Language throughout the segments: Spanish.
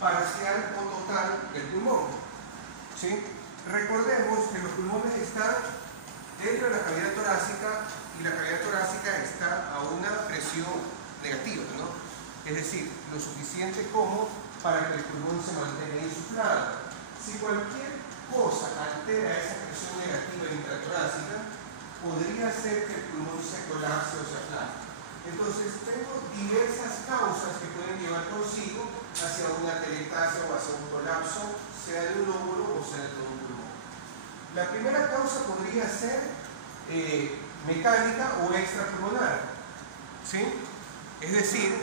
parcial o total del pulmón. ¿Sí? Recordemos que los pulmones están dentro de la cavidad torácica y la cavidad torácica está a una presión negativa, ¿no? Es decir, lo suficiente como para que el pulmón se mantenga insuflado. Si cualquier cosa altera esa presión negativa intratorácica, podría ser que el pulmón se colapse o se aplaste. Entonces, tengo diversas causas que pueden llevar consigo hacia una atelectasia o hacia un colapso, sea de un lóbulo o sea de todo un pulmón. La primera causa podría ser mecánica o extrapulmonar, ¿sí? Es decir,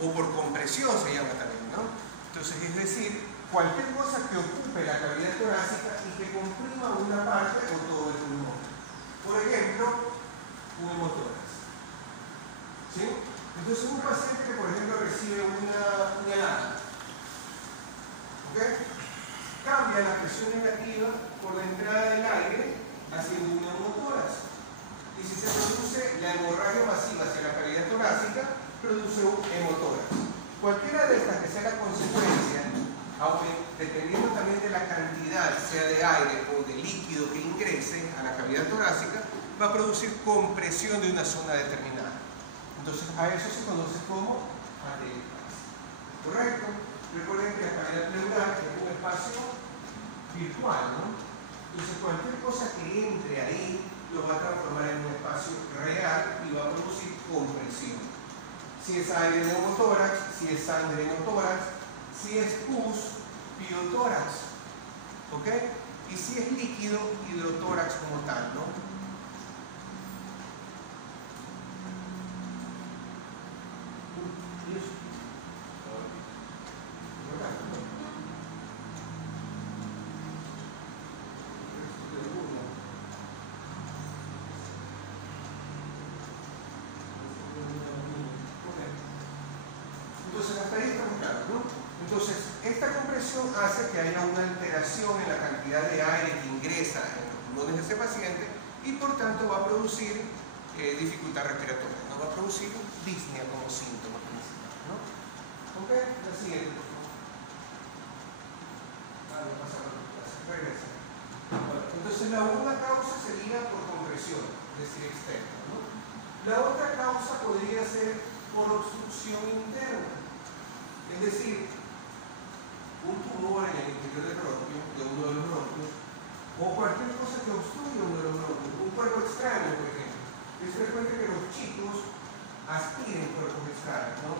o por compresión se llama también, ¿no? Entonces, es decir, cualquier cosa que ocupe la cavidad torácica y que comprima una parte o todo el pulmón. Por ejemplo, un hemotórax, ¿sí? Entonces, un paciente que, por ejemplo, recibe una puñalada, ¿ok? Cambia la presión negativa por la entrada del aire haciendo un neumotórax. Y si se produce la hemorragia masiva hacia la cavidad torácica, produce un hemotórax. Cualquiera de estas que sea la consecuencia, aunque dependiendo también de la cantidad, sea de aire o de líquido que ingrese a la cavidad torácica, va a producir compresión de una zona determinada. Entonces, a eso se conoce como atelectasia. ¿Correcto? Recuerden que la cavidad pleural es un espacio virtual, ¿no? Entonces, cualquier cosa que entre ahí lo va a transformar en un espacio real y va a producir compresión. Si es aire, neumotórax; si es sangre, hemotórax; si es pus, piotórax, ¿ok? Y si es líquido, hidrotórax como tal, ¿no? Entonces, hasta ahí estamos claros, ¿no? Entonces, esta compresión hace que haya una alteración en la cantidad de aire que ingresa en los pulmones de ese paciente y por tanto va a producir dificultad respiratoria, ¿no? Va a producir disnea como síntoma principal, ¿no? ¿Ok? La siguiente, por favor. Vale, pasa por tu clase. Regresa. Bueno, entonces, la una causa sería por compresión, es decir, externa, ¿no? La otra causa podría ser por obstrucción interna. Es decir, un tumor en el interior del bronquio, de uno de los bronquios, o cualquier cosa que obstruya uno de los bronquios, un cuerpo extraño, por ejemplo. Es frecuente que los chicos aspiren cuerpos extraños, ¿no?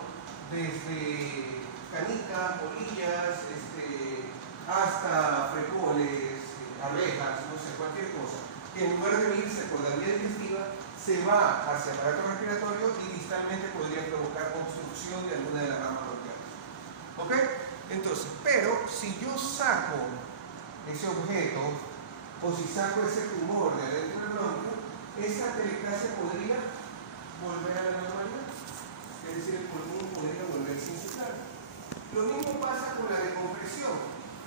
Desde canicas, polillas, hasta frijoles, arvejas, no sé, cualquier cosa, que en lugar de irse por la vía digestiva, se va hacia el aparato respiratorio y distalmente podría provocar obstrucción de alguna de las ramas bronquiales. ¿Ok? Entonces, pero si yo saco ese objeto o si saco ese tumor de adentro del bronquio, esa atelectasia podría volver a la normalidad. Es decir, el pulmón podría volverse insuflar. Lo mismo pasa con la decompresión.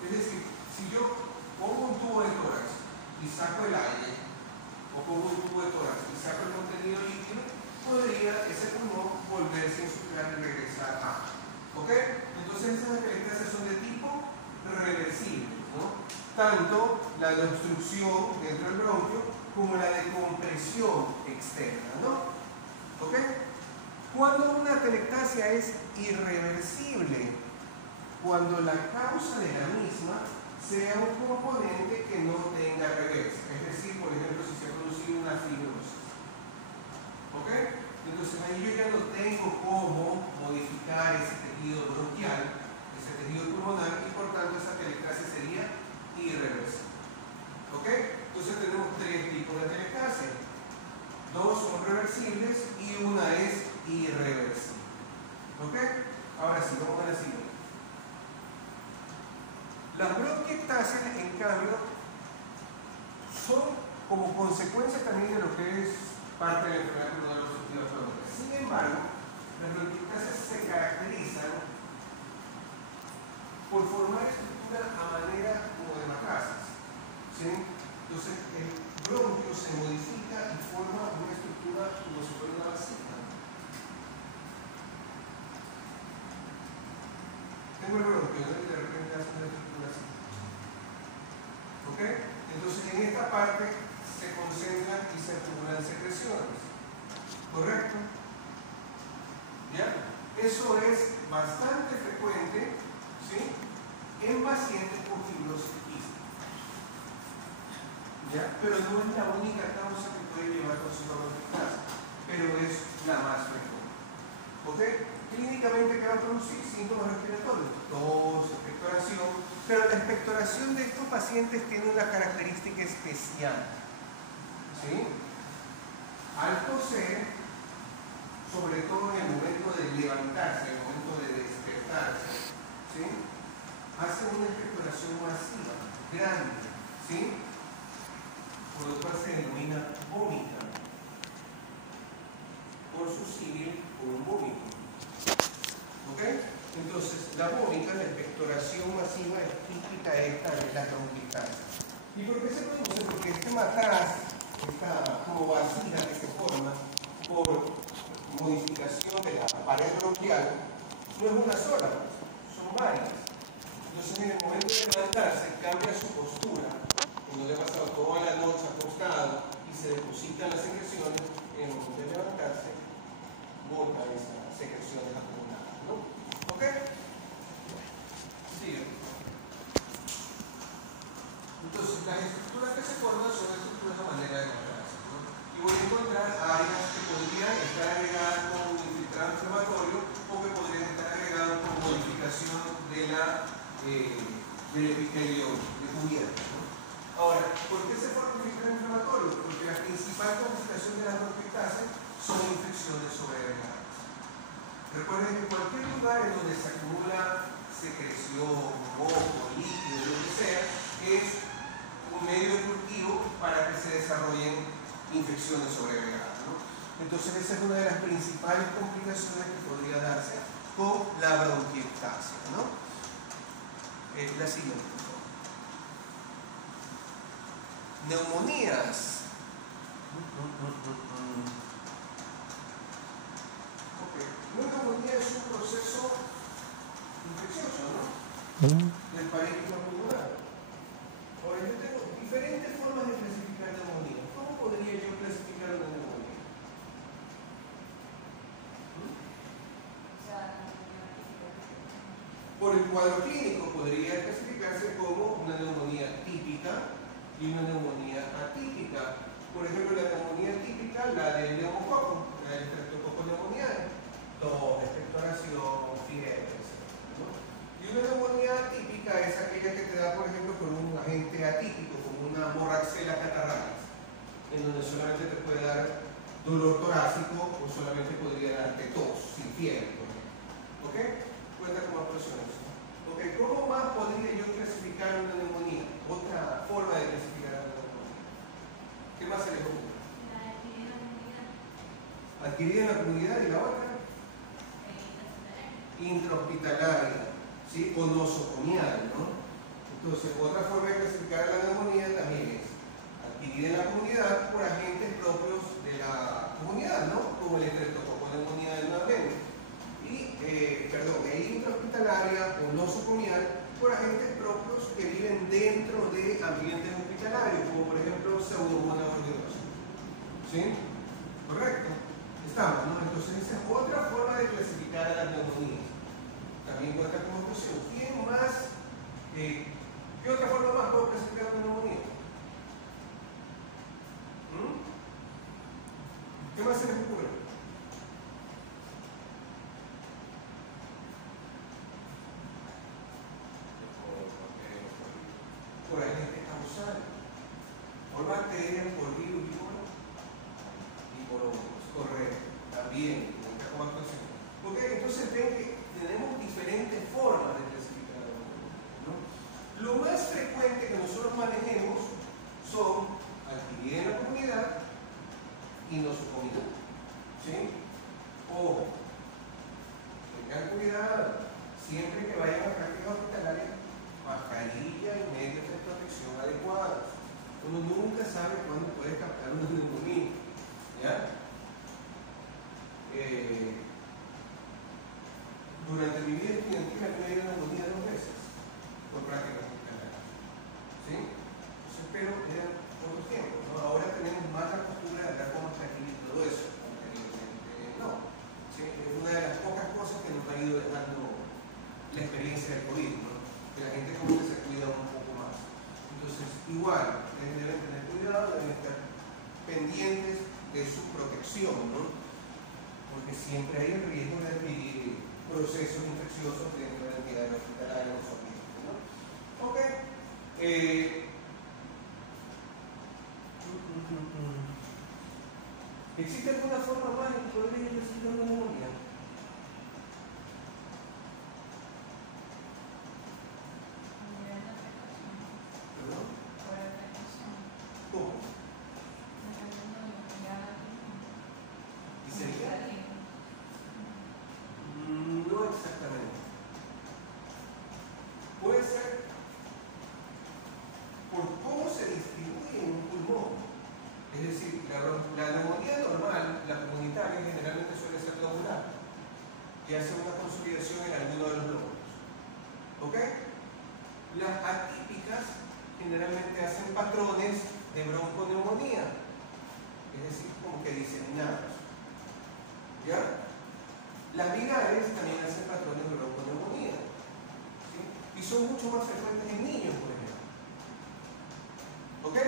Es decir, si yo pongo un tubo de tórax y saco el aire, o pongo un tubo de tórax y saco el contenido líquido, podría ese pulmón volverse a insuflar y regresar a. ¿Ok? Entonces esas atelectasias son de tipo reversible, ¿no? Tanto la de obstrucción dentro del bronquio como la de compresión externa, ¿no? ¿Ok? Cuando una atelectasia es irreversible, cuando la causa de la misma sea un componente que no tenga reversa, es decir, por ejemplo, si se ha producido una fibrosis. ¿Ok? Entonces ahí yo ya no tengo cómo modificar ese tejido bronquial, ese tejido pulmonar, y por tanto esa atelectasia sería irreversible. ¿Ok? Entonces tenemos tres tipos de atelectasia. Dos son reversibles y una es irreversible. ¿Ok? Ahora sí, vamos a la siguiente. Las bronquiectasias, en cambio, son como consecuencia también de lo que es parte de la enfermedad pulmonar obstructiva crónica. Sin embargo, las bronquiectasias se caracterizan por formar estructura a manera como de macazas, ¿sí? Entonces, el bronquio se modifica y forma una estructura como si fuera una vasija. tengo el bronquio, ¿no? Y de repente hace una articulación. ¿Ok? Entonces en esta parte se concentran y se acumulan secreciones. ¿Correcto? ¿Ya? Eso es bastante frecuente, ¿sí?, en pacientes con fibrosis quística. ¿Ya? Pero no es la única causa que puede llevar a toxicología, pero es la más frecuente. ¿Ok? Clínicamente, ¿qué va a producir? Síntomas respiratorios, tos, expectoración, pero la expectoración de estos pacientes tiene una característica especial. ¿Sí? Al toser, sobre todo en el momento de levantarse, en el momento de despertarse, ¿sí?, hace una expectoración masiva, grande, ¿sí?, por lo cual se denomina vómita, por su símil con un vómito. ¿Ok? Entonces, la vómita, la expectoración masiva, es típica esta de la bronquiectasis. ¿Y por qué se produce? Porque este matraz, esta como vasija que se forma por modificación de la pared bronquial, no es una sola, son varias. Entonces, en el momento de levantarse, cambia su postura. Cuando le ha pasado toda la noche acostado y se depositan las secreciones, en el momento de levantarse, bota esas secreciones acumuladas, ¿no? ¿Ok? Sigue. Entonces, las estructuras que se forman son estructuras de manera de matarse, ¿no? Y voy a encontrar áreas que podrían estar agregadas con un infiltrado inflamatorio o que podrían estar agregadas con modificación de del epitelio de cubierta, ¿no? Ahora, ¿por qué se forma un infiltrado inflamatorio? Porque la principal complicación de la bronquiectasis son infecciones sobreagregadas. Recuerden que cualquier lugar en donde se acumula secreción, moco, líquido, lo que sea, es un medio de cultivo para que se desarrollen infecciones sobreagregadas, ¿no? Entonces esa es una de las principales complicaciones que podría darse con la bronquiectasis, ¿no? La siguiente, por favor. Neumonías. Ok. Una neumonía es un proceso infeccioso, ¿no? Del parénquima pulmonar. Ahora, yo tengo diferentes formas de clasificar neumonía. ¿Cómo podría yo clasificar una neumonía? Por el cuadro clínico podría clasificarse como una neumonía típica y una neumonía atípica. Por ejemplo, la neumonía típica, la del neumococo, la del streptococo pneumoniae, tos, expectoración, fiebre, etc., ¿no? Y una neumonía atípica es aquella que te da, por ejemplo, con un agente atípico, como una Moraxella catarrhalis, en donde solamente te puede dar dolor torácico o solamente podría darte tos, sin fiebre, por ejemplo. ¿Ok? Cuenta como actuaciones. ¿Ok? ¿Cómo más podría yo clasificar una neumonía? Otra forma de clasificar una neumonía. ¿Qué más se les ocurre? La adquirida en la comunidad. Adquirida en la comunidad, y la otra intrahospitalaria, ¿sí? O nosocomial, ¿no? Entonces, otra forma de clasificar la neumonía también es adquirida en la comunidad por agentes propios de la comunidad, ¿no? Como el streptococo neumonía del nuevamente. E intrahospitalaria o nosocomial por agentes propios que viven dentro de ambientes hospitalarios, como por ejemplo pseudomonas orgullosa. ¿Sí? ¿Correcto? Estamos, ¿no? Entonces esa es otra forma de clasificar a las neumonías. También cuenta como actuación. ¿Quién más? ¿Qué otra forma más puedo clasificar a una neumonía? ¿Qué más se les ocurre? Por agente causal, por bacterias, por virus y por hongos. Correcto, también, como actuación. ¿Ok? Entonces ven que tenemos diferentes formas de clasificar la neumonía, ¿no? Lo más frecuente que nosotros manejemos son adquirida en la comunidad y nosocomial. ¿Sí? Ojo, tengan cuidado, siempre que vayan a prácticas hospitalarias, mascarilla y medios de protección adecuados. Uno nunca sabe cuándo puede captar una neumonía. ¿Ya? Durante mi vida estudiantil me dio una neumonía la experiencia del COVID, ¿no? Que la gente como que se cuida un poco más. Entonces, igual, deben tener cuidado, deben estar pendientes de su protección, ¿no? Porque siempre hay el riesgo de adquirir procesos infecciosos dentro de la entidad hospitalaria o familia, ¿no? Ok. ¿Existe alguna forma más en que podría recibir una neumonía? ¿Perdón? ¿Cómo? ¿Y sería? No exactamente. Puede ser por cómo se distribuye en un pulmón. Es decir, la neumonía normal, la comunitaria, generalmente suele ser lobular y hace una consolidación en alguno de los lóbulos. ¿Ok? Las atípicas generalmente hacen patrones de bronconeumonía, es decir, como que diseminados. ¿Ya? Las virales también hacen patrones de bronconeumonía, ¿sí? Y son mucho más frecuentes en niños, por ejemplo. ¿Ok?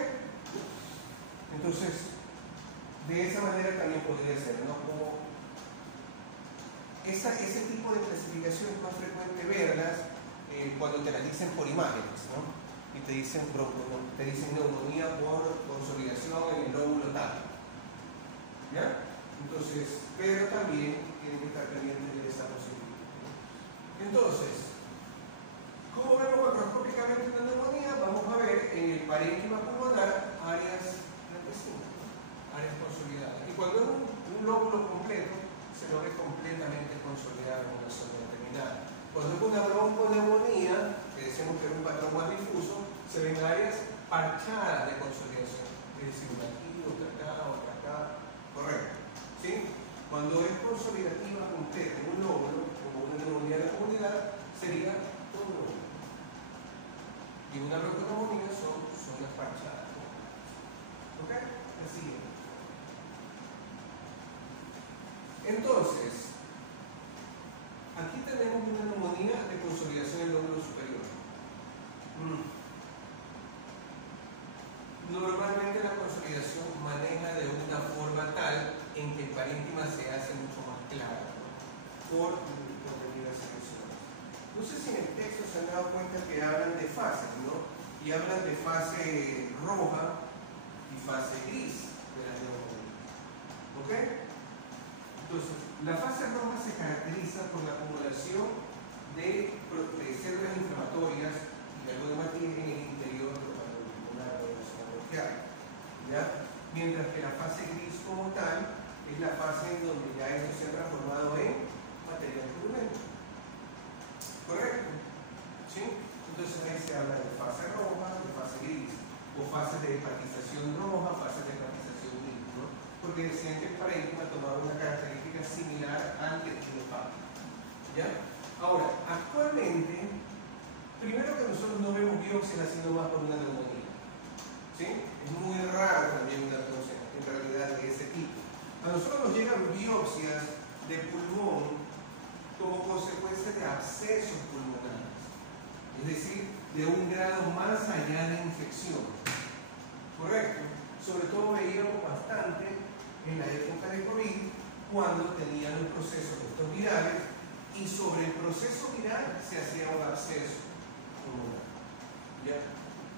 Entonces, de esa manera también podría ser, ¿no? Como ese tipo de clasificación es más frecuente verlas cuando te las dicen por imágenes, ¿no? Y te dicen neumonía por consolidación en el lóbulo tal. ¿Ya? Entonces, pero también tienen que estar pendientes de esa posibilidad, ¿no? Entonces, ¿cómo vemos macroscópicamente una neumonía? Vamos a ver en el parénquima pulmonar áreas blanquecinas, ¿no? Áreas consolidadas. Y cuando es un lóbulo completo, se lo ve completamente consolidado en una zona determinada. Cuando es una bronconeumonía, que decimos que es un patrón más difuso, se ven áreas parchadas de consolidación. Es decir, una aquí, otra acá. Correcto. ¿Sí? Cuando es consolidativa completa en un lóbulo, como una neumonía de la comunidad, sería un lóbulo. Y una bronconeumonía son zonas parchadas. ¿Ok? La siguiente. Entonces, aquí tenemos una neumonía de consolidación del lóbulo superior. Normalmente la consolidación maneja de una forma tal en que el parénquima se hace mucho más claro, ¿no? Por contenidas selecciones. No sé si en el texto se han dado cuenta que hablan de fases, ¿no? Y hablan de fase roja y fase gris de la neumonía. ¿Ok? Entonces, la fase roja se caracteriza por la acumulación de células inflamatorias y de algo de materia en el interior del pulmonar o de la zona bronquial. ¿Ya? Mientras que la fase gris como tal es la fase en donde ya esto se ha transformado en material turbulento. ¿Correcto? ¿Sí? Entonces ahí se habla de fase roja, de fase gris, o fases de hepatización roja, fases de hepatización gris, ¿no? Porque decían que el parénquima tomaba una característica similar al tejido hepático. ¿Ya? Ahora, actualmente, primero que nosotros no vemos biopsias haciendo más por una neumonía. ¿Sí? Es muy raro también una biopsia en realidad de ese tipo. A nosotros nos llegan biopsias de pulmón como consecuencia de abscesos pulmonares, es decir, de un grado más allá de infección. ¿Correcto? Sobre todo veíamos bastante en la época de COVID, cuando tenían el proceso de estos virales, y sobre el proceso viral se hacía un absceso pulmonar. ¿Ya?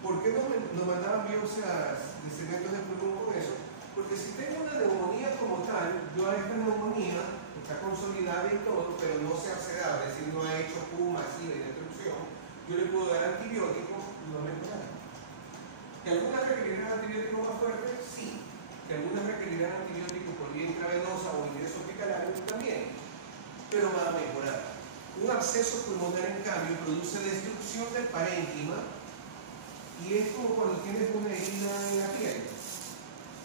¿Por qué no mandaban biopsias de segmentos de pulmón con eso? Porque si tengo una neumonía como tal, yo a esta neumonía está consolidada y todo, pero no se ha abscedado, es decir, no ha hecho puma así de destrucción, yo le puedo dar antibióticos y va a mejorar. ¿Que algunas requerirán antibióticos más fuertes? Sí. ¿Que algunas requerirán antibióticos por vía intravenosa o ingreso hospitalario? También. Pero va a mejorar. Un absceso pulmonar, en cambio, produce destrucción del parénquima y es como cuando tienes una herida en la piel.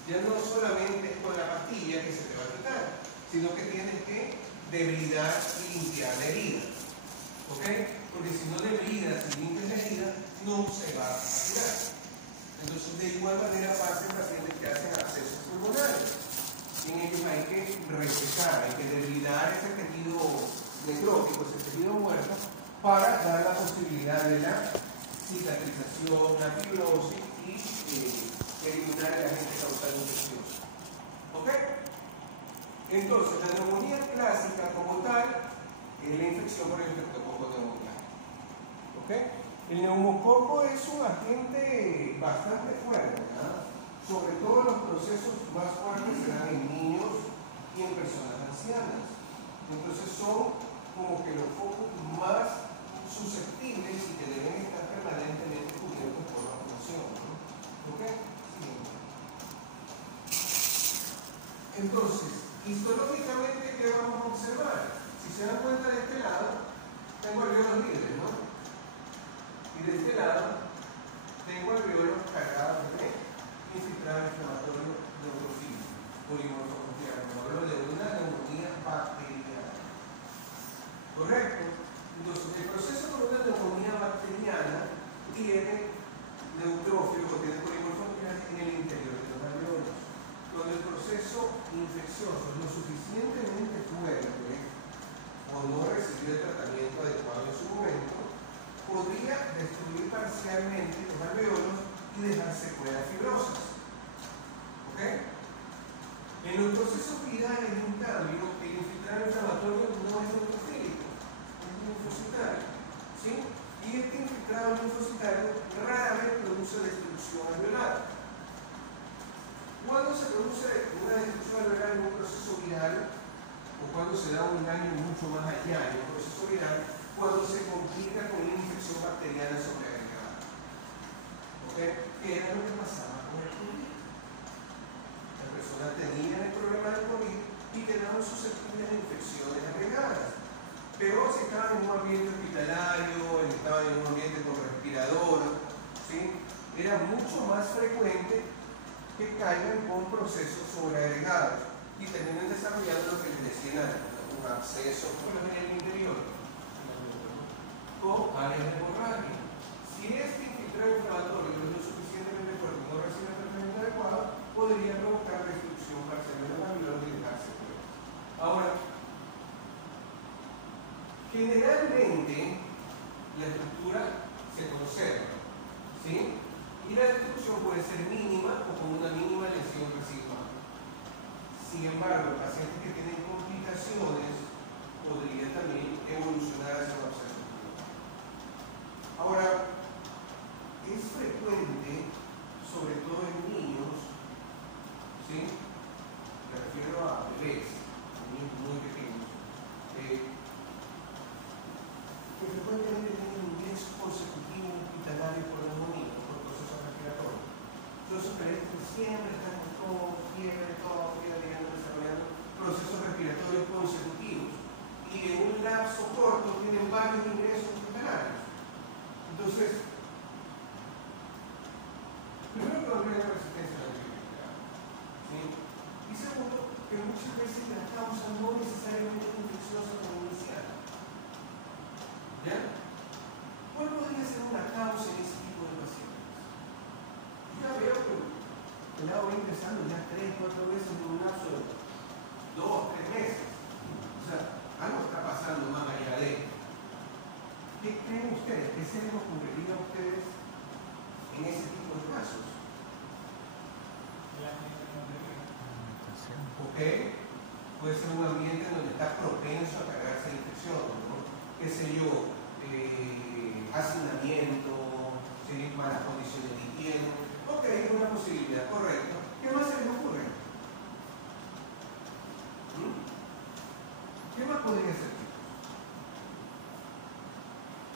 Ya no solamente es con la pastilla que se te va a quitar, sino que tienes que debridar y limpiar la herida. ¿Ok? Porque si no debridas y limpias la herida, no se va a curar. Entonces, de igual manera pasa en pacientes que hacen abscesos pulmonares. En ellos hay que resecar, hay que debridar ese tejido necrótico, ese tejido muerto, para dar la posibilidad de la cicatrización, la fibrosis y eliminar el agente causal infeccioso. ¿Ok? Entonces, la neumonía clásica como tal es la infección por el estreptococo neumoniae. ¿Ok? El neumococo es un agente bastante fuerte, ¿verdad? Sobre todo los procesos más fuertes se dan en niños y en personas ancianas. Entonces son como que los focos más susceptibles y que deben estar permanentemente cubiertos por la función, ¿no? ¿Ok? Siguiente. Entonces, histológicamente, ¿qué vamos a observar? Si se dan cuenta de este lado, tengo alveolos libres, ¿no? Y de este lado, tengo alveolos cargados de infiltrado inflamatorio neurofílico, polimorfocutiano. Hablo de una neumonía bacteriana. ¿Correcto? Entonces, el proceso con una neumonía bacteriana tiene neutrófilos o tiene polimorfocutiano en el interior de los alveolos. Cuando el proceso infeccioso es lo suficientemente fuerte o no recibió el tratamiento adecuado en su momento, podría destruir parcialmente los alveolos y dejar secuelas fibrosas. ¿Ok? En los procesos virales, en cambio, el infiltrado inflamatorio no es neurofílico, es linfocitario. ¿Sí? Y este infiltrado linfocitario rara vez produce destrucción alveolar. ¿Cuándo se produce una destrucción alveolar en un proceso viral? O cuando se da un daño mucho más allá en un proceso viral, cuando se complica con una infección bacteriana sobreagregada. ¿Ok? ¿Qué era lo que pasaba con el COVID? La persona tenía el problema del COVID y quedaban susceptibles de infecciones agregadas. Pero si estaban en un ambiente hospitalario, estaban en un ambiente con respirador, ¿sí? Era mucho más frecuente que caigan con procesos sobreagregados y terminen desarrollando lo que les decía antes, un absceso por lo menos en el interior con áreas de hemorragia. Si este infiltrado inflamatorio no es lo suficientemente fuerte, no recibe el tratamiento adecuado, podría provocar destrucción parcial de los alveolos y dejar secuelas. Ahora, generalmente la estructura se conserva, ¿sí? Y la destrucción puede ser mínima o con una mínima lesión residual. Sin embargo, pacientes que tienen complicaciones podría también evolucionar hacia una absceso. Ahora, es frecuente, sobre todo en niños, ¿sí? Me refiero a bebés, niños muy pequeños, que frecuentemente tienen ingresos consecutivos hospitalarios por neumonía, por procesos respiratorios. Entonces, que siempre están con todo, fiebre, desarrollando procesos respiratorios consecutivos. Y en un lapso corto tienen varios ingresos hospitalarios. Entonces, primero que no tiene resistencia a la antibiótica, ¿sí? Y segundo, que muchas veces la causa no necesariamente es infecciosa como inicial. ¿Ya? ¿Cuál podría ser una causa en ese tipo de pacientes? Ya veo que el lado va empezando ya 3, 4 veces en un lapso de 2, 3 meses. O sea, algo está pasando más allá de esto. ¿Qué creen ustedes? ¿Qué se les ocurriría a ustedes en ese tipo de casos? ¿Ok? Puede ser un ambiente donde está propenso a cargarse de infección, ¿no? ¿Qué sé yo? Hacinamiento, ¿sí? Malas condiciones de higiene. Ok, es una posibilidad, correcto. ¿Qué más se les ocurre? ¿Qué más podría ser?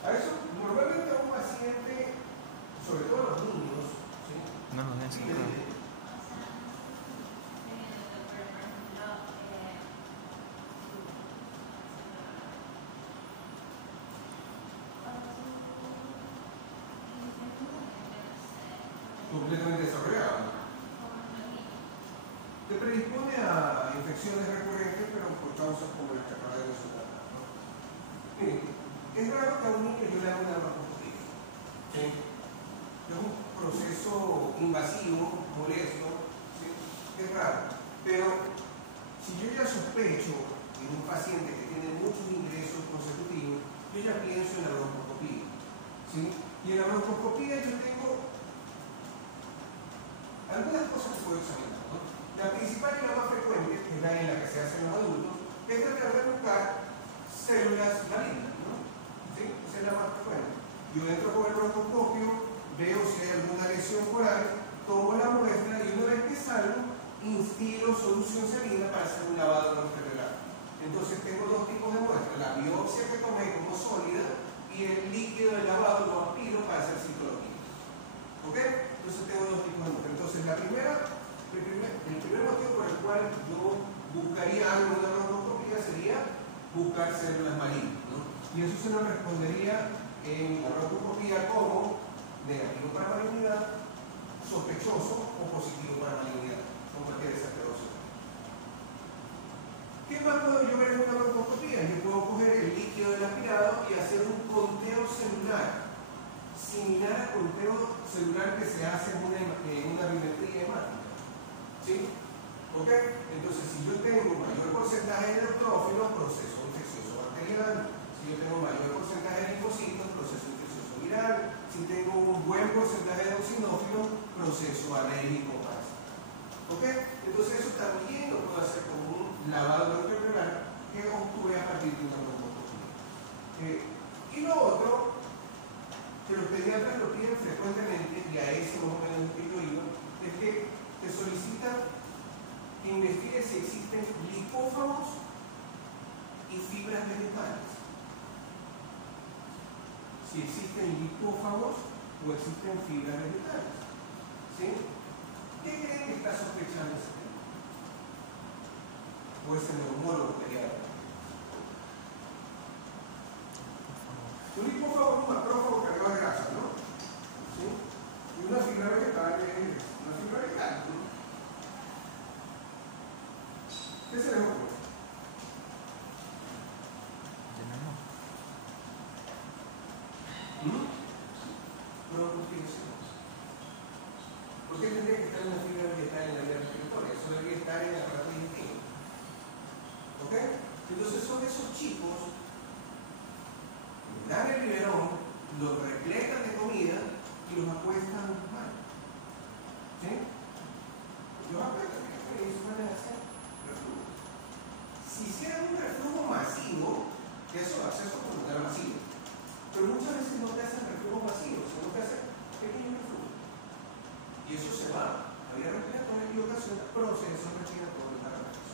A eso, normalmente a un paciente, sobre todo a los niños, ¿sí? No nos den sacado. Completamente desarrollado. Te predispone a infecciones recurrentes, pero por causas como las que acaba de mencionar, ¿no? Miren, es raro que a un niño yo le haga una laparoscopia, ¿sí? Es un proceso invasivo, molesto, ¿sí? Es raro. Pero si yo ya sospecho en un paciente que tiene muchos ingresos consecutivos, yo ya pienso en la broncoscopía, ¿sí? Y en la broncoscopía yo tengo algunas cosas que puedo examinar, ¿no? La principal y la más frecuente, que es la en la que se hace en los adultos, es tratar de buscar células malignas, ¿no? ¿Sí? Esa es la más frecuente. Yo entro con el broncoscopio, veo si hay alguna lesión por ahí, tomo la muestra y una vez que salgo, instilo solución salina para hacer un lavado bronquial. Entonces tengo dos tipos de muestras, la biopsia que tomé como sólida y el líquido del lavado lo aspiro para hacer citología. ¿Ok? Entonces tengo dos tipos de muestras. Entonces el primer motivo por el cual yo buscaría algo en la broncoscopía sería buscar células malignas, ¿no? Y eso se nos respondería en la broncoscopía como negativo para malignidad, sospechoso o positivo para malignidad, con cualquier de esas dos. ¿Qué más puedo yo ver en una broncoscopía? Yo puedo coger el líquido del aspirado y hacer un conteo celular, similar al conteo celular que se hace en una biometría hemática. ¿Sí? ¿Ok? Entonces, si yo tengo mayor porcentaje de neutrófilos, proceso infeccioso bacteriano. Si yo tengo mayor porcentaje de linfocitos, proceso infeccioso viral. Si tengo un buen porcentaje de eosinófilos, proceso alérgico parasitario. ¿Ok? Entonces, eso también lo puedo hacer con un lavado bronquial que obtuve a partir de una broncoscopía. Y lo otro, que los pediatras lo piden frecuentemente, y a ese más o menos que yo iba, es que te solicitan que investigues si existen lipófagos y fibras vegetales. Si existen lipófagos o existen fibras vegetales. ¿Sí? ¿Qué creen que está sospechando ese tema? O ese neumólogo pediatra. Un lipófago es un macrófago cargado de grasa, ¿no? ¿Sí? Y una fibra vegetal es una fibra vegetal, ¿no? ¿Qué se les ocurre? Broncoaspiración. ¿Por qué tendría que estar una fibra vegetal en la vía respiratoria? Eso debería estar en el aparato digestivo. ¿Ok? Entonces son esos chicos que dan el biberón, los repletan de comida y los acuestan mal. ¿Sí? Los acuestan, ¿qué van a hacer? Reflujo. Si hicieran un reflujo masivo, eso es acceso pulmonar masivo. Pero muchas veces no te hacen reflujo masivo, sino te hacen pequeños reflujos. Y eso se va a vía respiratoria y ocasiona procesos respiratorios tardados.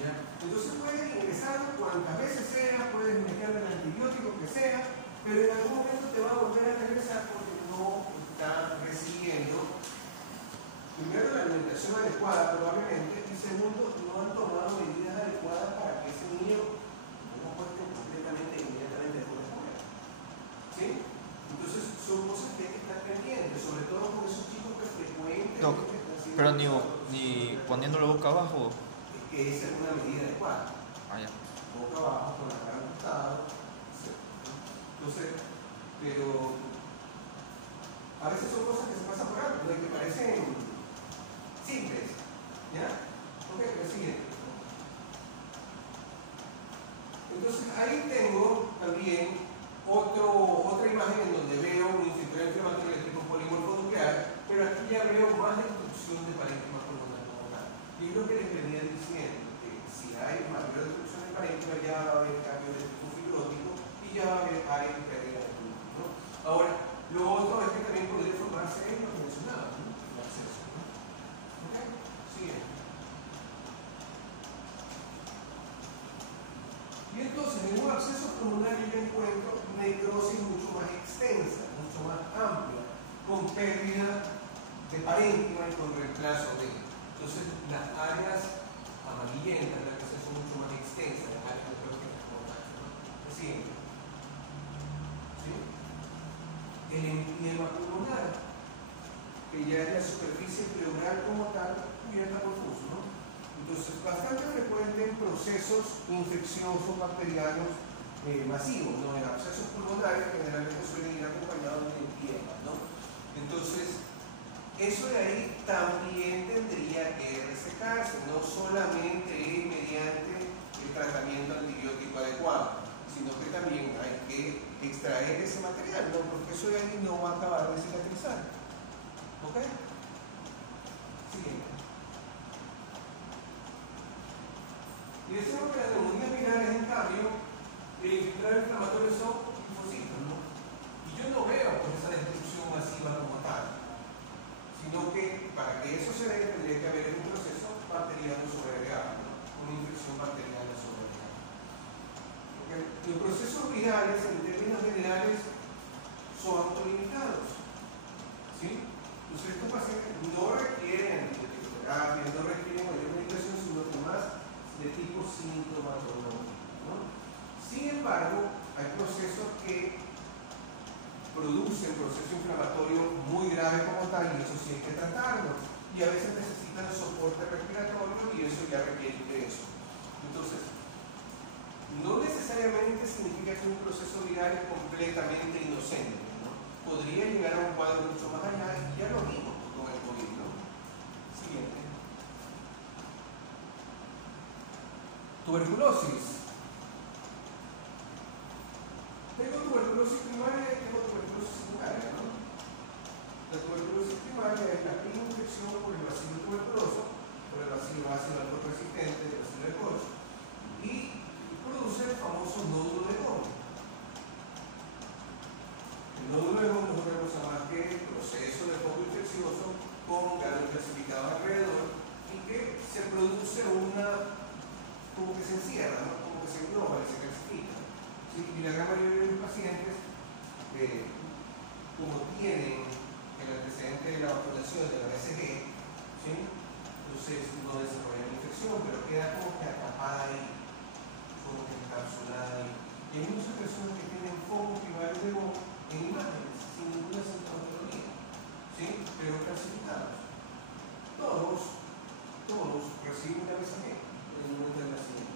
¿Ya? Entonces puedes ingresar cuantas veces sea, puedes meterle el antibiótico que sea, pero en algún momento te va a volver a regresar porque no está recibiendo, primero, la alimentación adecuada probablemente, y segundo, no han tomado medidas adecuadas para que ese niño no acueste completamente e inmediatamente después de comer. ¿Sí? Entonces son cosas que hay que estar pendientes, sobre todo con esos chicos que frecuentemente están siendo... Pero ni poniéndolo boca abajo. Es que esa es una medida adecuada. Ah, ya. Boca abajo, con la cara al costado, etc. Entonces, pero a veces son cosas que se pasan por alto, que parecen simples. ¿Ya? Ok, el siguiente. Entonces ahí tengo también otra imagen en donde veo un infiltrado inflamatorio de tipo polimorfo nuclear, pero aquí ya veo más destrucción de parénquima pulmonar como tal. Y es lo que les venía diciendo, que si hay mayor destrucción de parénquima ya va a haber cambio de tipo fibrótico y ya va a haber área de pérdida de pulmón, ¿no? Ahora, lo otro es que también podría formarse en lo que mencionaba, ¿no? El acceso, ¿no? ¿Ok? Siguiente. Y entonces en un absceso pulmonar yo encuentro necrosis mucho más extensa, mucho más amplia, con pérdida de parénquima y con reemplazo de. Entonces las áreas amarillentas, las que son mucho más extensas, las áreas necróticas como tal, ¿no? El siguiente. ¿Sí? El empiema pulmonar, que ya es la superficie pleural como tal, cubierta por fuso, ¿no? Entonces, bastante frecuente en procesos infecciosos bacterianos masivos, ¿no? En abscesos pulmonares generalmente suelen ir acompañados de empiema, ¿no? Entonces, eso de ahí también tendría que resecarse, no solamente mediante el tratamiento antibiótico adecuado, sino que también hay que extraer ese material, ¿no? Porque eso de ahí no va a acabar de cicatrizar. ¿Ok? Siguiente. Y decimos que las neumonías virales, en cambio, el infiltrado inflamatorio son linfocitos, ¿no? Y yo no veo pues, esa destrucción masiva como tal, sino que para que eso se dé tendría que haber un proceso bacteriano sobreagregado, ¿no? Una infección bacteriana sobreagregada. Okay. Los procesos virales, en términos generales, son limitados. ¿Sí? Entonces, estos pacientes no requieren terapia, no requieren mayor medicación, sino que más de tipo sintomatológico, ¿no? Sin embargo, hay procesos que producen proceso inflamatorio muy grave como tal, y eso sí hay que tratarlo. Y a veces necesitan soporte respiratorio y eso ya requiere ingreso. Entonces, no necesariamente significa que un proceso viral es completamente inocente, ¿no? Podría llegar a un cuadro mucho más allá, y ya lo vimos con el COVID, ¿no? Siguiente. Tuberculosis. Tengo tuberculosis primaria y tengo tuberculosis secundaria, ¿no? La tuberculosis primaria es la infección por el bacilo tuberculoso, por el bacilo ácido alcohol resistente, el bacilo de Koch, y produce el famoso nódulo de Gaume. El nódulo de Gaume no es otra cosa más que el proceso de foco infeccioso con ganos clasificados alrededor y que se produce una, como que se encierra, ¿no? Como que se engloba y se clasifica. ¿Sí? Y la gran mayoría de los pacientes, como tienen el antecedente de la vacunación de la BCG, ¿sí? Entonces no desarrollan infección, pero queda como que atrapada ahí, como que encapsulada ahí. Y hay muchas personas que tienen focos primarios de Gaume en imágenes, sin ninguna sintomatología, ¿sí? Pero clasificados. Todos reciben una BCG en el momento del nacimiento.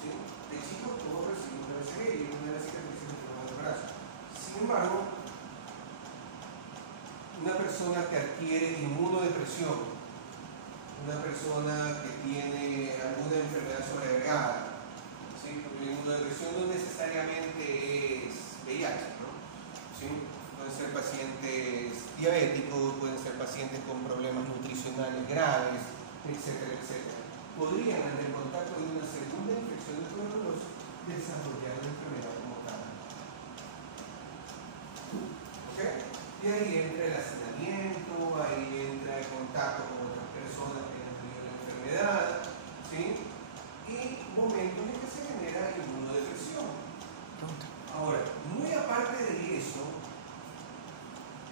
¿Sí? De chicos todos reciben una BCG y una de las cicatrices en el brazo. Sin embargo, una persona que adquiere inmunodepresión, una persona que tiene alguna enfermedad sobreagregada, ¿sí? Porque la inmunodepresión no necesariamente es VIH, ¿no? ¿Sí? Pueden ser pacientes diabéticos, pueden ser pacientes con problemas nutricionales graves, etcétera, etcétera. Podrían, ante el contacto de una segunda infección de tuberculosis, desarrollar la enfermedad como tal. ¿Ok? Y ahí entra el hacinamiento, ahí entra el contacto con otras personas que han tenido la enfermedad, ¿sí? Y momentos en que se genera inmunodepresión. Ahora, muy aparte de eso,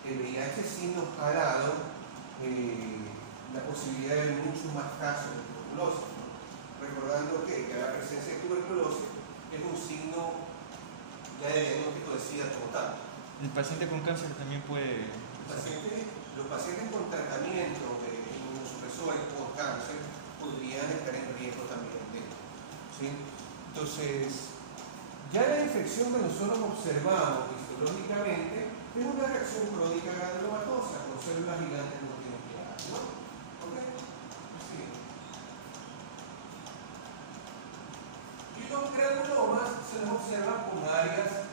el VIH sí nos ha dado la posibilidad de ver muchos más casos de tuberculosis, ¿no? Recordando que la presencia de tuberculosis es un signo ya de diagnóstico de SIDA como tal. El paciente con cáncer también puede... Los pacientes con tratamiento de inmunosupresores por cáncer podrían estar en riesgo también de esto, ¿sí? Entonces, ya la infección que nosotros observamos histológicamente es una reacción crónica granulomatosa con células gigantes multinucleares, ¿no? ¿Ok? Sí. Y los granulomas se los observa con áreas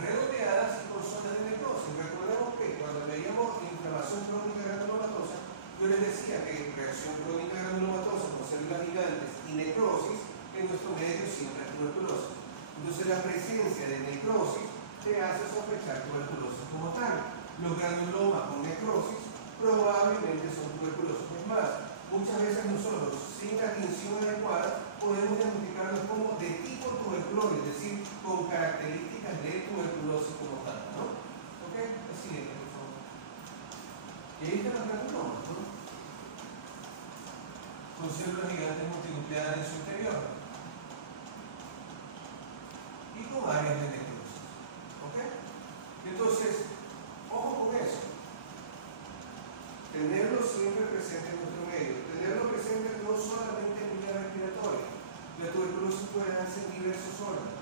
redondeadas y con zonas de necrosis. Recordemos que cuando veíamos inflamación crónica granulomatosa, yo les decía que reacción crónica granulomatosa con células gigantes y necrosis, en nuestro medio siempre es tuberculosis. Entonces la presencia de necrosis te hace sospechar tuberculosis como tal. Los granulomas con necrosis probablemente son tuberculosis. Es más, muchas veces nosotros, sin la atención adecuada, podemos diagnosticarlos como de tipo tuberculosis, es decir, con características de tuberculosis como tal, ¿no? ¿Ok? El siguiente, por favor. Y ahí están los granulomas, ¿no? Con células gigantes multinucleares en su interior. Y con áreas de necrosis. ¿Ok? Entonces, ojo con eso. Tenerlo siempre presente en nuestro medio. Tenerlo presente no solamente en vía respiratoria. La tuberculosis puede darse en diversos órganos,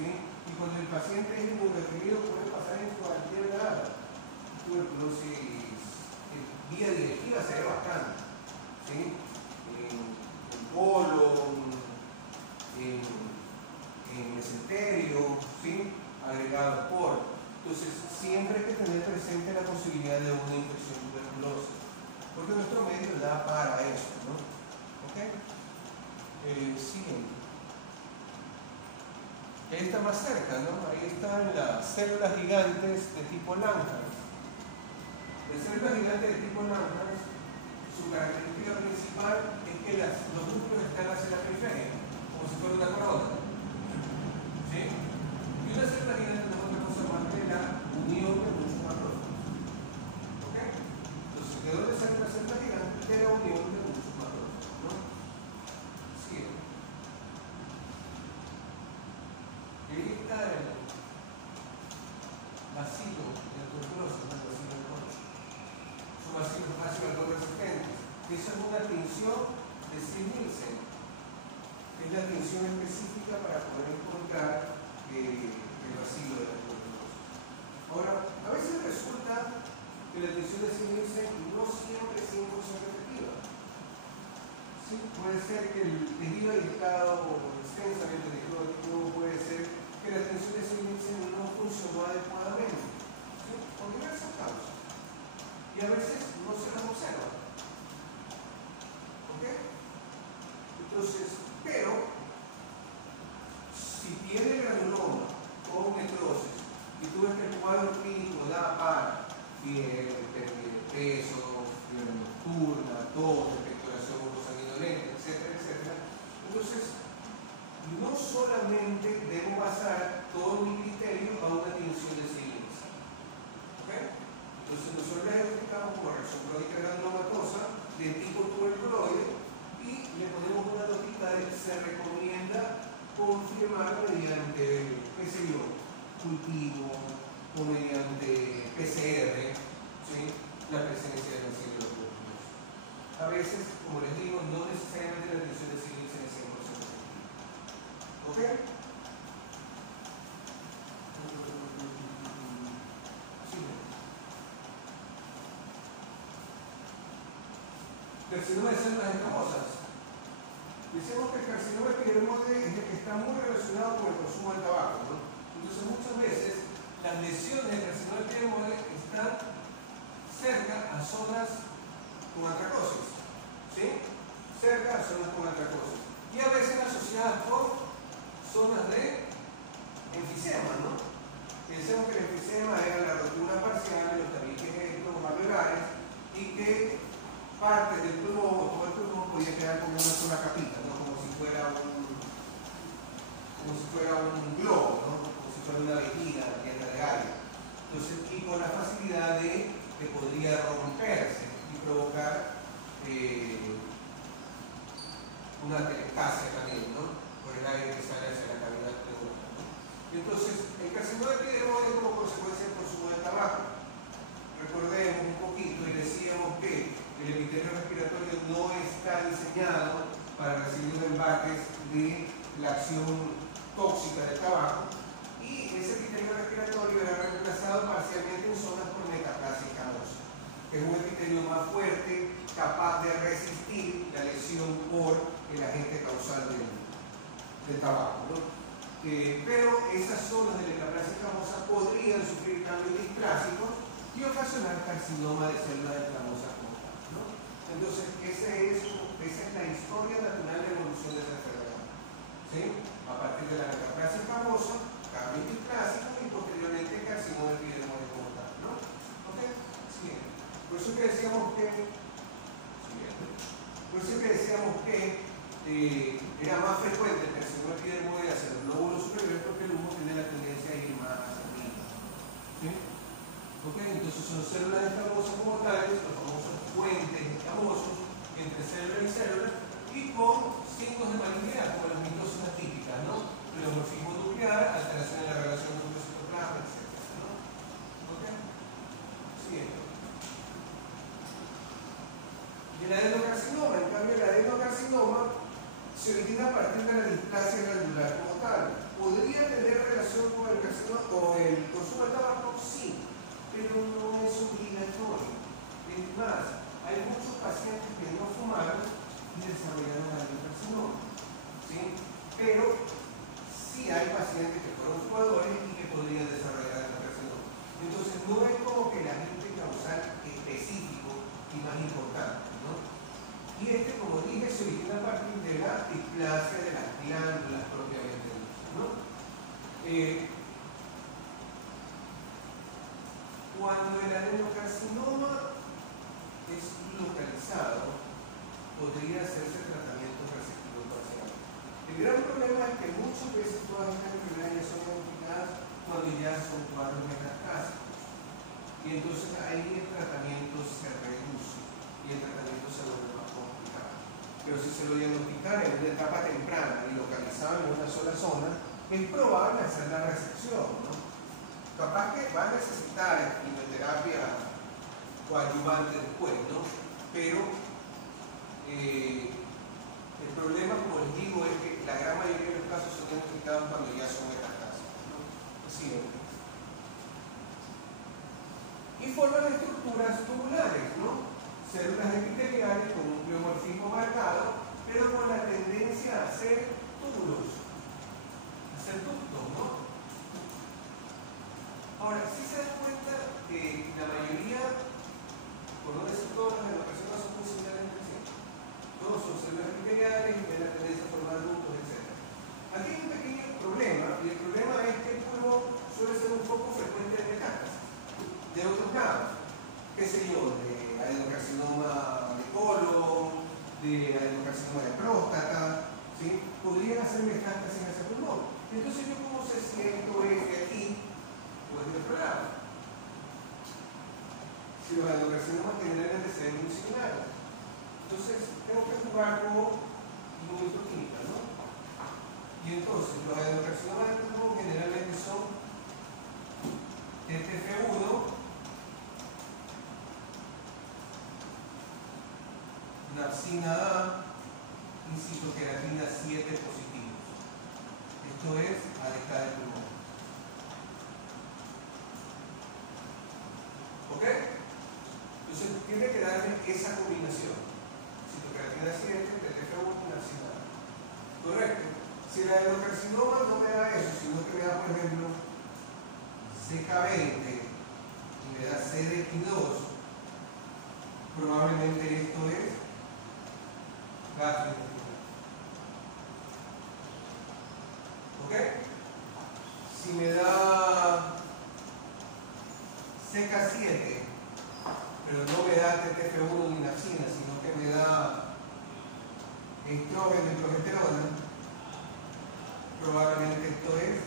¿sí? Y cuando el paciente es inmunodeprimido puede pasar en cualquier grado. Tuberculosis en vía digestiva se ve bastante, ¿sí? En colon, en en mesenterio, ¿sí? Agregado por. Entonces, siempre hay que tener presente la posibilidad de una infección tuberculosa, porque nuestro medio da para eso, ¿no? ¿Ok? Siguiente. Ahí está más cerca, ¿no? Ahí están las células gigantes de tipo Langerhans. Las células gigantes de tipo Langerhans, su característica principal es que los núcleos están hacia la periferia, como si fuera una corona. ¿Sí? Y una célula gigante no es otra cosa más que la unión de muchos macrófagos. ¿Ok? Entonces, ¿de dónde sale la célula gigante? De la unión de muchos macrófagos, ¿no? Sigue. Y ahí está el bacilo de tuberculosis, ¿no? El bacilo de Koch. Son bacilos ácidos resistentes. Esa es una tinción de Steve-Nielsen. Es la tinción específica para poder encontrar el bacilo de la tuberculosis. Ahora, a veces resulta que la tinción de Steve-Nielsen no siempre es 100% efectiva. ¿Sí? Puede ser que el tejido aislado extensamente tejido puede ser que la tinción de Steve-Nielsen no funcionó adecuadamente. ¿Sí? Por diversas causas. Y a veces no se las observa. ¿Ok? Entonces, pero si tiene granuloma o necrosis y tú ves que el cuadro clínico da para fiebre, pérdida de peso, fiebre nocturna, tos, expectoración sanguinolenta, etcétera, etcétera, entonces no solamente debo basar todo mi criterio a una tinción de Steve-Nielsen. ¿Ok? Entonces nosotros la identificamos como reacción crónica granulomatosa de tipo tuberculoide y le ponemos una notita de que se recomienda confirmar mediante, qué sé yo, cultivo o mediante PCR, ¿sí? La presencia de la célula tuberculosa. A veces, como les digo, no necesariamente la tinción de Steve-Nielsen es 100% efectiva. ¿Ok? Sí. Carcinoma de células escamosas. Decimos que el carcinoma epidermoide es el que está muy relacionado con el consumo de tabaco, ¿no? Entonces muchas veces las lesiones del carcinoma epidermoide están cerca a zonas con antracosis, ¿sí? Cerca a zonas con antracosis. Y a veces asociadas con zonas de enfisema, ¿no? Pensemos que el enfisema era la rotura parcial de los tabiques alveolares y que parte del pulmón o todo el pulmón podía quedar como una sola capita, ¿no? Como si fuera un globo, ¿no? Como si fuera una vejiga llena de aire. Entonces, y con la facilidad de que podría romperse y provocar una atelectasia también, ¿no? Por el aire que sale hacia la cavidad pleural, ¿no? Entonces, el carcinoma epidermoide es como consecuencia del consumo de tabaco. Recordemos un poquito y decíamos que el epitelio respiratorio no está diseñado para recibir los embates de la acción tóxica del tabaco y ese epitelio respiratorio era reemplazado parcialmente en zonas por metaplasia escamosa, que es un epitelio más fuerte, capaz de resistir la lesión por el agente causal del tabaco, ¿no? Pero esas zonas de metaplasia escamosa podrían sufrir cambios displásicos y ocasionar carcinoma de células escamosas como tal, ¿no? Entonces, esa es la historia natural de evolución de esa enfermedad, ¿sí? A partir de la metaplasia escamosa, cambios displásicos y posteriormente carcinoma epidermoide como tal, ¿no? ¿Ok? Siguiente. Por eso que decíamos que era más frecuente el carcinoma epidermoide hacia los lóbulos superiores porque el humo tiene la tendencia a ir más hacia arriba, ¿sí? ¿Okay? Entonces son células escamosas como tales, los famosos puentes escamosos entre célula y célula y con signos de malignidad como las mitosis atípicas, ¿no? Pleomorfismo nuclear, alteración en la relación núcleo-citoplasma, etc., ¿no? ¿Ok? Siguiente. Y el adenocarcinoma, en cambio el adenocarcinoma se origina a partir de la displasia glandular como tal. ¿Podría tener relación con el carcinoma o el consumo de tabaco? Sí, pero no es obligatorio. Es más, hay muchos pacientes que no fumaron y desarrollaron adenocarcinoma, ¿sí? Pero sí hay podría hacerse tratamiento resectivo parcial. El gran problema es que muchas veces todas estas enfermedades son identificadas cuando ya son cuadros metastásicos. Y entonces ahí el tratamiento se reduce y el tratamiento se vuelve más complicado. Pero si se lo diagnosticara en una etapa temprana y localizado en una sola zona, es probable hacer la resección, ¿no? Capaz que va a necesitar quimioterapia coadyuvante después, ¿no? Pero el problema, como les digo, es que la gran mayoría de los casos son diagnosticados cuando ya son metastásicos, ¿no? Siguiente. Y forman estructuras tubulares, ¿no? Células epiteliales con un pleomorfismo marcado, pero con la tendencia a ser túbulos, a ser ductos, ¿no? Ahora, si se dan cuenta que la mayoría, por no decir todas las educaciones son funcionales entre sí, todos son células epiteliales y tienen la tendencia a formar ductos, etc. Aquí hay un pequeño problema, y el problema es que el pulmón suele ser un foco frecuente de metástasis de otros lados, qué sé yo, de adenocarcinoma de colon, de adenocarcinoma de próstata, ¿sí? Podrían hacer metástasis en ese pulmón. Entonces, yo cómo sé si esto es de aquí o es de otro lado. Si los adenocarcinomas generalmente se ven muy similares. Entonces, tengo que jugar como inmunoquímica, ¿no? Y entonces, los adenocarcinomas de pulmón generalmente son TTF1, napsina A y citoqueratina 7 positivos. Esto es ADK del pulmón. ¿Ok? Entonces tiene que darme esa combinación. Citoqueratina 7, TTF1 y napsina A. ¿Correcto? Si el adenocarcinoma no me da eso, sino que me da, por ejemplo, CK20 y me da CDX2, probablemente esto es gastrointestinal. ¿Ok? Si me da CK7, pero no me da TTF1 ni napsina, sino que me da estrógeno y progesterona, probablemente esto es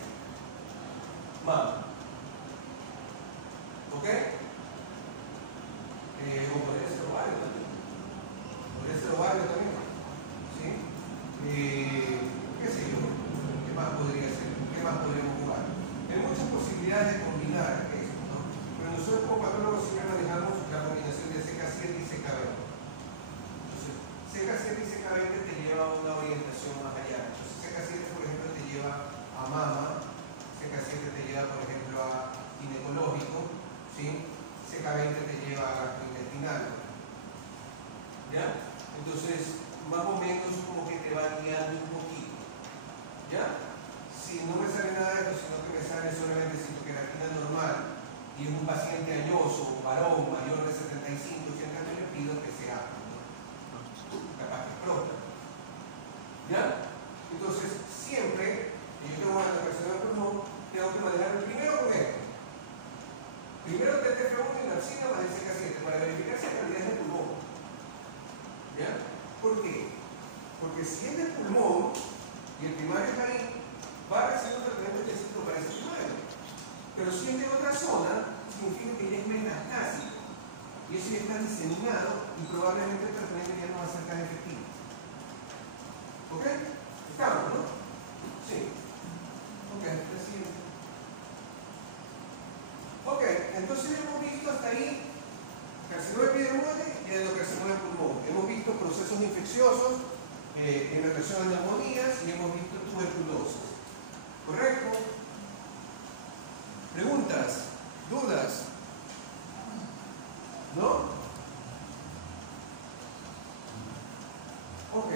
mama. ¿Ok? O podría ser ovario también. Podría ser ovario también. ¿Sí? ¿Qué sé yo? ¿Qué más podría ser? ¿Qué más podríamos jugar? Hay muchas posibilidades de combinar esto, ¿no? Pero nosotros como patólogos siempre manejamos la combinación de CK7 y CK20. Entonces, CK7 y CK20 te lleva a una orientación más allá. Entonces, CK7, por ejemplo, te lleva a mama, CK7 te lleva, por ejemplo, a ginecológico, ¿sí? CK20 te lleva a gastrointestinal. ¿Ya? Entonces, más o menos como que te va guiando un poquito. ¿Ya? Si no me sale nada de esto, sino que me sale solamente citoqueratina normal y es un paciente añoso, un varón mayor de 75, 80 años, le pido que sea apto, ¿no? Capaz que próstata. ¿Ya? Entonces, siempre que yo tengo una persona de pulmón, tengo que manejar primero con esto. Primero TTF1 y napsina más el CK7 para verificar si la calidad es de pulmón. ¿Ya? ¿Por qué? Porque si es de pulmón y el primario está ahí, va a recibir un tratamiento específico para ese primario. Pero si es de otra zona, significa que ya es metastásico. Y eso ya está diseminado y probablemente el tratamiento ya no va a ser tan efectivo. ¿Ok? ¿Estamos, no? Sí. Ok, la siguiente. Ok, entonces hemos visto hasta ahí carcinoma epidermoide y adenocarcinoma de pulmón. Hemos visto procesos infecciosos en relación a neumonías y hemos visto tuberculosis. ¿Correcto? ¿Preguntas? ¿Dudas? ¿No? Ok.